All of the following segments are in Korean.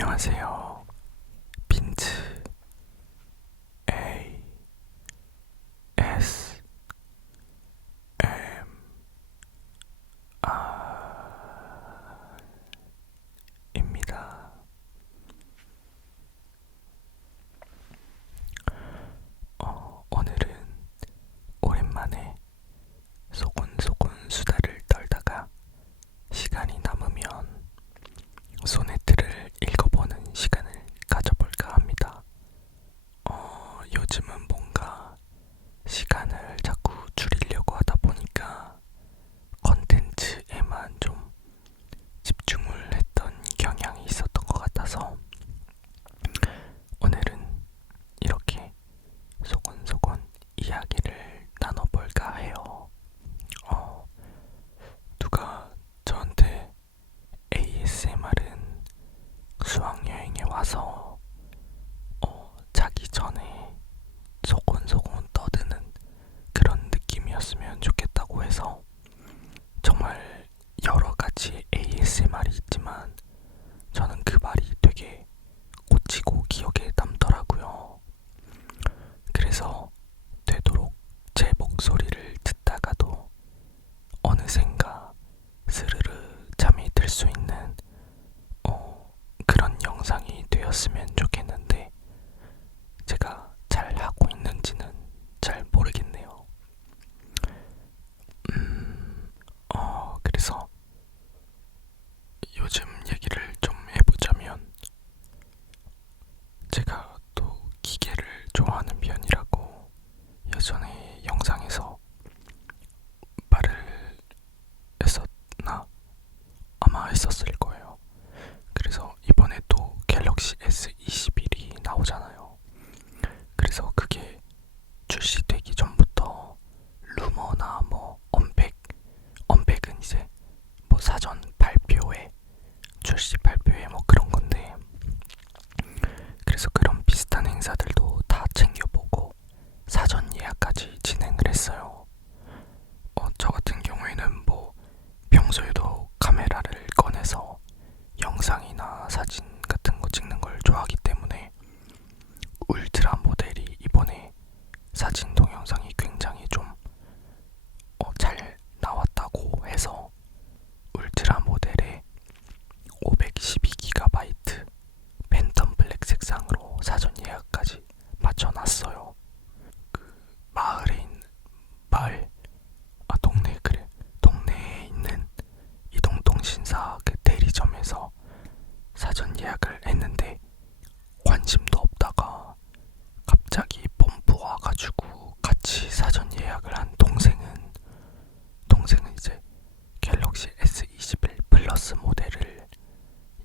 안녕하세요. 빈츠 ASMR입니다. 오늘은 오랜만에 소곤소곤 수다를 떨다가 시간이 남으면 소네트를 읽어보는 시간을 가져볼까 합니다. 요즘은 뭔가 시간을 자꾸 줄이려고 하다 보니까 컨텐츠에만 좀 집중을 했던 경향이 있었던 것 같아서 오늘은 이렇게 소곤소곤 이야기를 나눠볼까 해요. 누가 저한테 ASMR은 수학여행에 와서 자기 전에 소곤소곤 떠드는 그런 느낌이었으면 좋겠다고 해서 정말 여러 가지 ASMR이 있지만 저는 그 말이 되게 꽂히고 기억에 남더라고요. 그래서 되도록 제 목소리를 듣다가도 어느샌가 스르르 잠이 들 수 있는 그런 영상이 되었으면 좋겠는데 제가 잘 하고 있는지는 잘 모르겠네요. 그래서 요즘 얘기를 좀 해보자면 제가 또 기계를 좋아하는 편이라고 예전에 영상에서 말을 했었나? 아마 했었을 거예요. 그래서 이번에 또 갤럭시 S21이 나오잖아요. 그래서 그게 출시되기 전부터 루머나 뭐 언백은 이제 뭐 사전 발표회, 출시 발표회 뭐 그런 건데, 그래서 그런 비슷한 행사들도 다 챙겨보고 사전 예약까지 진행을 했어요. 저 같은 경우에는 뭐 평소에도 카메라를 꺼내서 영상이나 사진 같은 거 찍는 걸 좋아하기 때문에 울트라 모델이 이번에 사진 동영상이 굉장히 좀 잘 나왔다고 해서 울트라 모델에 512GB 팬텀 블랙 색상으로 사전 예약까지 맞춰놨어요. 그 동네에 있는 이동통신사 그 대리점에서 사전 예약을 했는데 관심도 없다가 갑자기 펌프 와가지고 같이 사전 예약을 한 동생은 이제 갤럭시 S21 플러스 모델을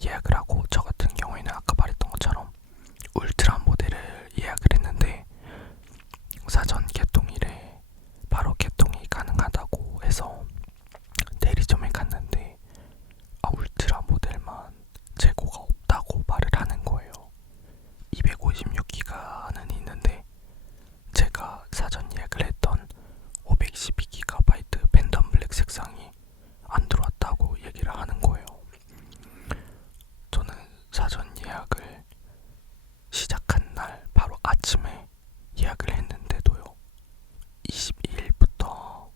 예약을 하고, 저 같은 경우에는 아까 말했던 것처럼 울트라 모델을 예약을 했는데 사전 개통일에 바로 개통이 가능하다고 해서 대리점에 갔는데 울트라 모델만 재고가 없다고 말을 하는 거예요. 256기가는 있는데 제가 사전 예약을 했던 512GB 팬텀 블랙 색상이 안 들어왔다고 얘기를 하는 거예요. 저는 사전 예약을 시작한 날 바로 아침에 예약을 했는데도요, 22일부터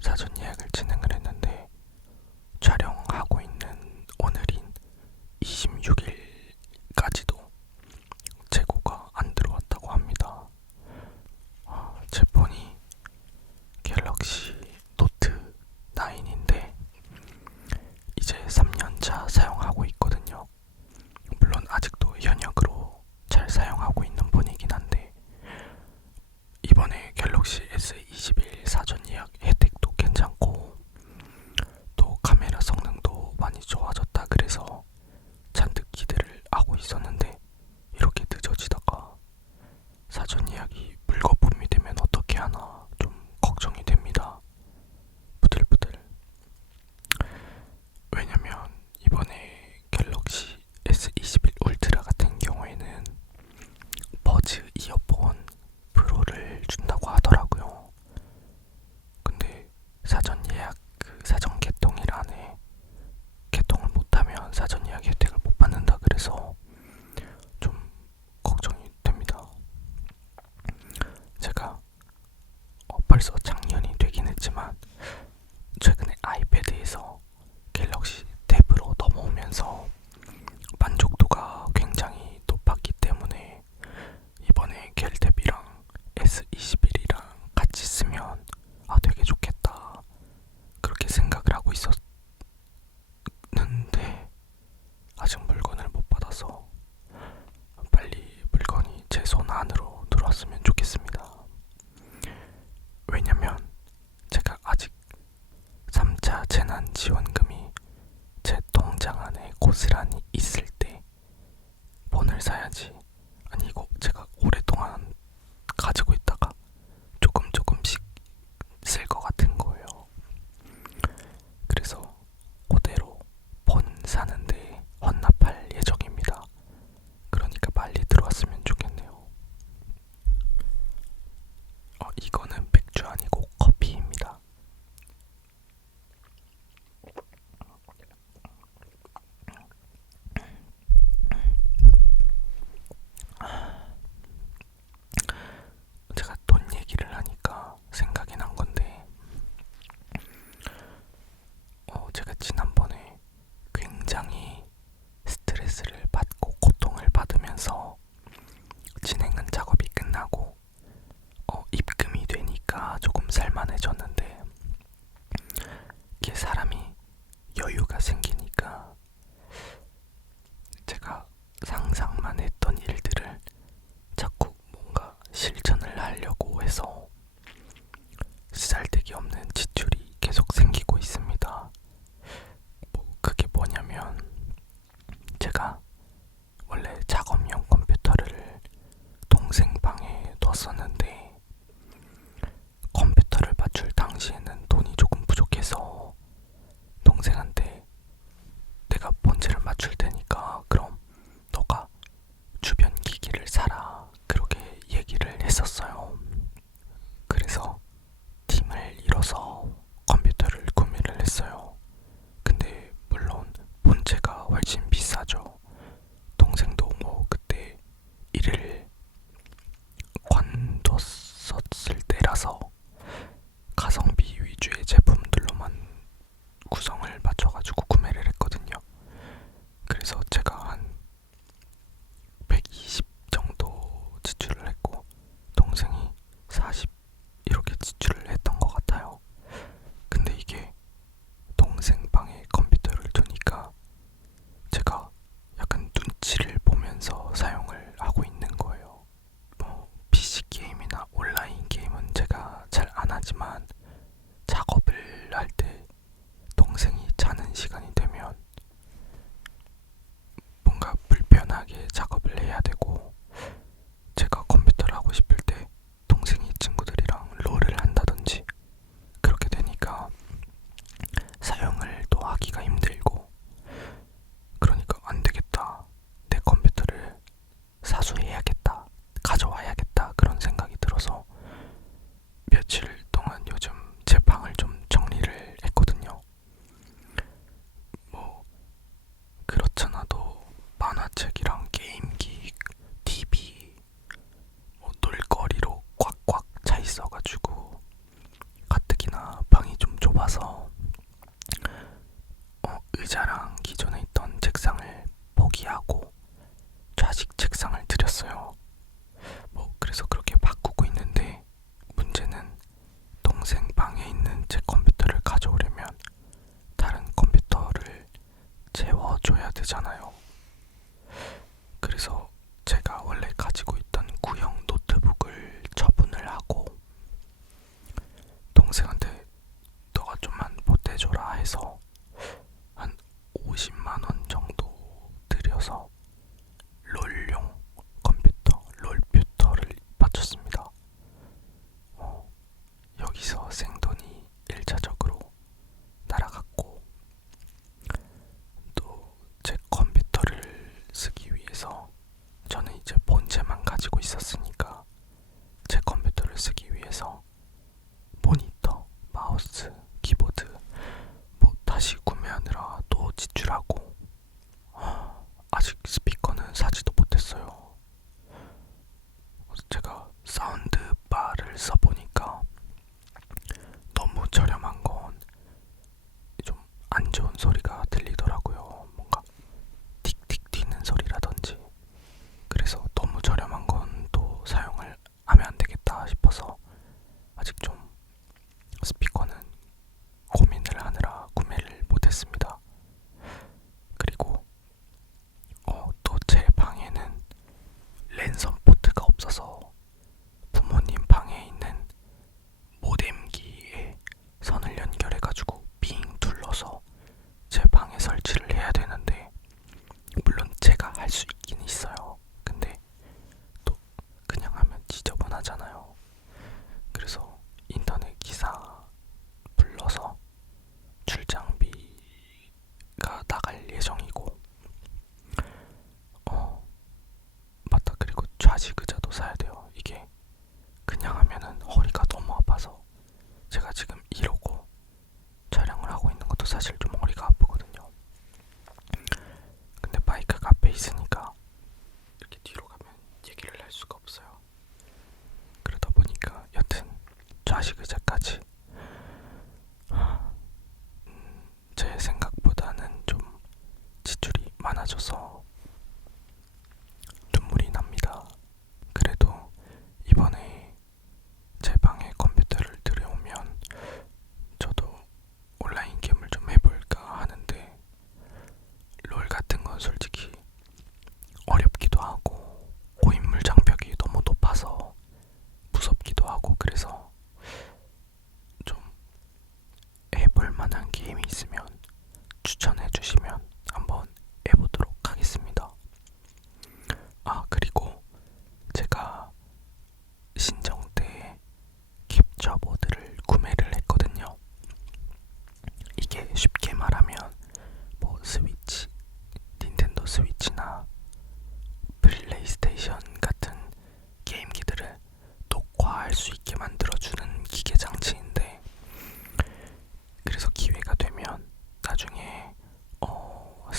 사전 예약을 진행을 했는데 촬영하고 있는 오늘인 26일까지도 재고가 안 들어왔다고 합니다. 제 폰이 갤럭시 노트 9인데 이제 3년차 사용하고 있거든요. 물론 아직도 현역으로 잘 사용하고 있는 폰이긴 한데 이번에 갤럭시 S21 사전 예약 혜택도 괜찮고 또 카메라 성능도 많이 좋아졌다 그래서 잔뜩 기대를 하고 있었는데 이렇게 늦어지다가 사전 예약이 물거품이 되면 어떻게 하나 좀 걱정이 됩니다. 부들부들. 왜냐면 이번에 갤럭시 S21 울트라 같은 경우에는 버즈 이어폰 프로를 준다고 하더라고요. 근데 사전 예약 사전 개통일 안에 개통을 못하면 사전 예약 혜택을 못 받는다 그래서 통장 안에 고스란히 있을 때 폰을 사야지. 아니 이거 제가 오랫동안 가지고 있다가 조금씩 쓸 것 같은 거예요. 그래서 그대로 폰 사는데 헌납할 예정입니다. 그러니까 빨리 들어왔으면 좋겠네요. 이거는 맥주 아니고 커피입니다. 제가 돈 얘기를 하니까 생각이 난 건데, 제가 지난번에 굉장히 스트레스를 받고 고통을 받으면서 진행한 작업이 끝나고 입금이 되니까 조금 살만해졌는데, 이게 사람이 여유가 생기니까 제가 상상만 했던 일들을 자꾸 뭔가 실천을 하려고 해서 쓰잘데기 없는 지출이 계속 생기고 있습니다. 그게 뭐냐면, 제가 원래 작업용 컴퓨터를 동생 방에 뒀었는데 컴퓨터를 맞출 당시에는 돈이 조금 부족해서 동생한테 내가 본체를 맞출 테니까 그럼 너가 주변 기기를 사라, 그렇게 얘기를 했었어요. 그래서 팀을 이뤄서 컴퓨터를 구매를 했어요. 근데 물론 본체가 훨씬 비싸죠. 동생도 뭐 그때 일을 관뒀었을 때라서 가성비 위주의 제품들로만 구성을 맞춰가지고 구매를 했거든요. 그래서 제가 한 120 정도 지출을 했고 동생이 40 이렇게 지출을 했던 것 같아요. 근데 이게 동생 방에 컴퓨터를 두니까 제가 약간 눈치를 보면서 사용을 하고 있는 거예요. PC 게임이나 온라인 게임은 제가 잘 안 하지만 작업을 할 때 동생이 자는 시간이 되면 뭔가 불편하게 작업을 해야 되고, 제가 컴퓨터를 하고 싶을 때 동생이 친구들이랑 롤을 한다든지 그렇게 되니까 사용을 또 하기가 힘들고, 그러니까 안 되겠다, 내 컴퓨터를 사수해야겠다, 가져와야겠다, 그런 생각이 들어서 며칠 동안 요즘 제 방을 좀 정리를 했거든요. 뭐 그렇잖아도 만화책이랑 게임기, TV, 놀거리로 꽉꽉 차 있어가지고 가뜩이나 방이 좀 좁아서 의자랑 기존에 있던 책상을 포기하고 좌식 책상을 들였어요. 그래서 그렇게 바꾸고 있는데, 문제는 동생 방에 있는 제 컴퓨터를 가져오려면 다른 컴퓨터를 채워줘야 되잖아요. 그래서 제가 원래 가지고 있던 구형 노트북을 처분을 하고 동생한테 너가 좀만 보태줘라 해서 한 50만원 정도 들여서 롤용 컴퓨터, 롤퓨터를 맞췄습니다. 여기서 생돈이 1차적으로 날아갔고, 또 제 컴퓨터를 쓰기 위해서 저는 이제 본체만 가지고 있었으니까 제 컴퓨터를 쓰기 위해서 모니터, 마우스, 키보드 다시 구매하느라 또 지출하고, 아직 스피커는 사지도 못했어요. 제가 사운드 바를 써보니까 너무 저렴한 건 좀 안 좋은 소리가 들리더라고요. 뭔가 틱틱 튀는 소리라든지. 그래서 너무 저렴한 건 또 사용을 하면 안 되겠다 싶어서 아직 좀 스피커는 고민을 하느라 구매를 못했습니다.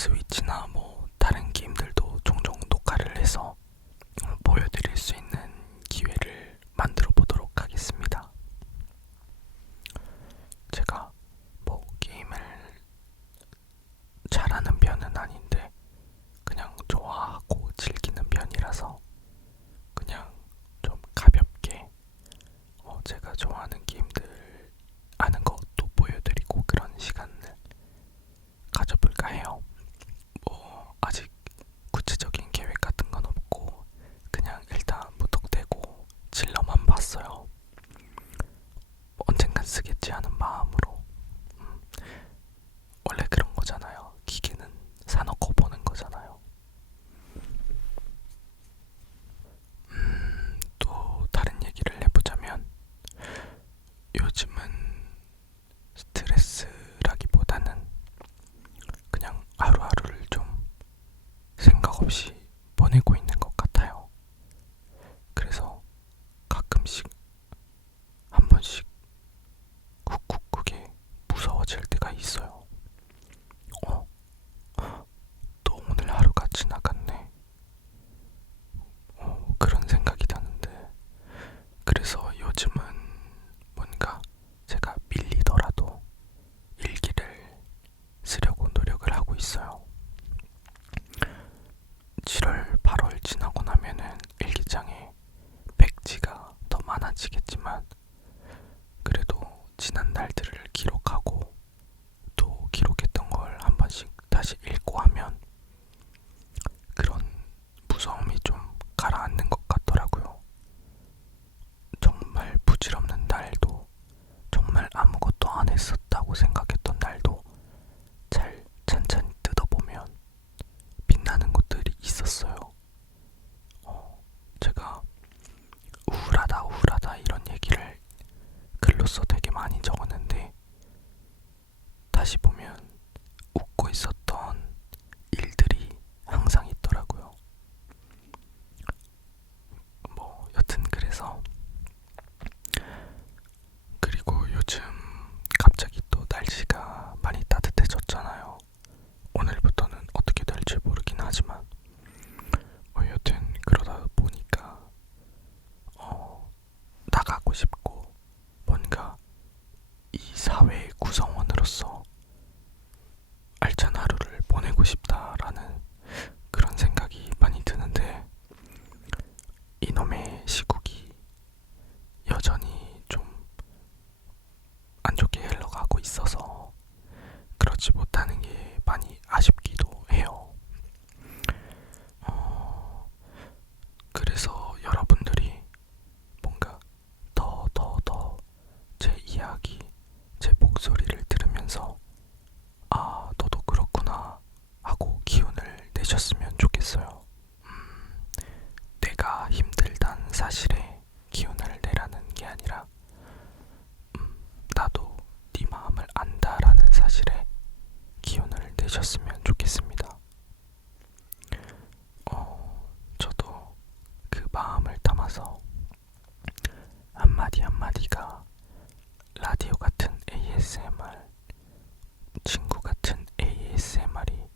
스위치나 뭐 다른 게임들도 종종 녹화를 해서 보여드릴 수 있는 기회를 만들어 보도록 하겠습니다. 제가 뭐 게임을 잘하는 편은 아닌데 그냥 좋아하고 즐기는 편이라서 그냥 좀 가볍게 제가 좋아하는 게임들 아는 것도 보여드리고 그런 시간을 가져볼까 해요. 뭐 아직 구체적인 계획 같은 건 없고 그냥 일단 무턱대고 질러만 봤어요. 언젠간 쓰겠지 하는 마음으로. 원래 그런 거잖아요. 기계는 사놓고 보는 거잖아요. 또 다른 얘기를 해보자면 요즘은 스트레스라기보다는 그냥 하루하루를 좀 생각 없이 보내고 있는 것 같아요. 그래서 가끔씩 한 번씩 쿡쿡 그게 무서워질 때가 있어요. 또 오늘 하루가 지나갔네. 그런 생각이 드는데 그래서 요즘은 뭔가 제가 밀리더라도 일기를 쓰려고 노력을 하고 있어요. 7월, 8월 지나고 나면은 일기장에 백지가 더 많아지겠지만 그래도 지난 날들을 기록하고 또 기록했던 걸 한 번씩 다시 읽고 하면 그런 무서움이 좀 가라앉는 것 같더라고요. 정말 부질없는 날도 정말 아무것도 안 했었다고 생각했던 날도 잘 찬찬히 뜯어보면 빛나는 것들이 있었어요. 제가 우울하다 이런 얘기를 글로써 되게 많이 적었는데 다시 보면 웃고 있었던 일들이 항상 있더라고요. 뭐 여튼 그래서 그리고 요즘 갑자기 또 날씨가 많이 따뜻해졌잖아요. 오늘부터는 어떻게 될지 모르긴 하지만 여튼 그러다 보니까 나가고 싶고 뭔가 이 사회의 구성원으로서 알찬 하루를 보내고 싶다라는 그런 생각이 많이 드는데 이놈의 시국이 여전히 좀 안 좋게 흘러가고 있어서 그렇지 못하는 게 많이 아쉽기도 해요. 그래서 여러분들이 뭔가 더 제 이야기, 제 목소리를 들으면서 아, 너도 그렇구나 하고 기운을 내셨으면 좋겠어요. 내가 힘들단 사실에 기운을 내라는 게 아니라 나도 네 마음을 안다라는 사실에 기운을 내셨으면 좋겠습니다. 저도 그 마음을 담아서 한마디 한마디가 라디오 같은 ASMR, 친구 같은 ASMR이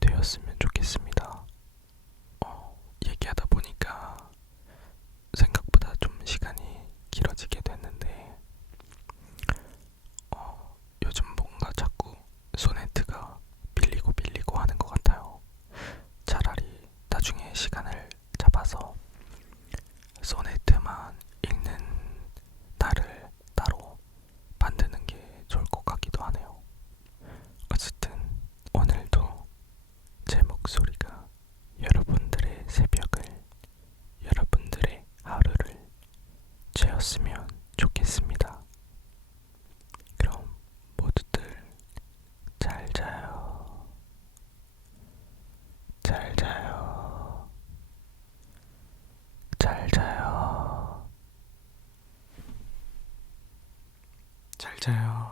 되었으면 좋겠습니다. 얘기하다 보니까 생각보다 좀 시간이 길어지게 됐는데 요즘 뭔가 자꾸 소네트가 빌리고 하는 것 같아요. 차라리 나중에 시간을 잡아서 소네트만 읽는 날을 따로 만드는 게 좋을 것 같기도 하네요. 어쨌든 오늘도 제 목소리가 여러분들의 새벽을, 여러분들의 하루를 채웠으면 좋겠습니다. 그럼 모두들 잘 자요. 잘 자요. 잘 자요. 잘 자요.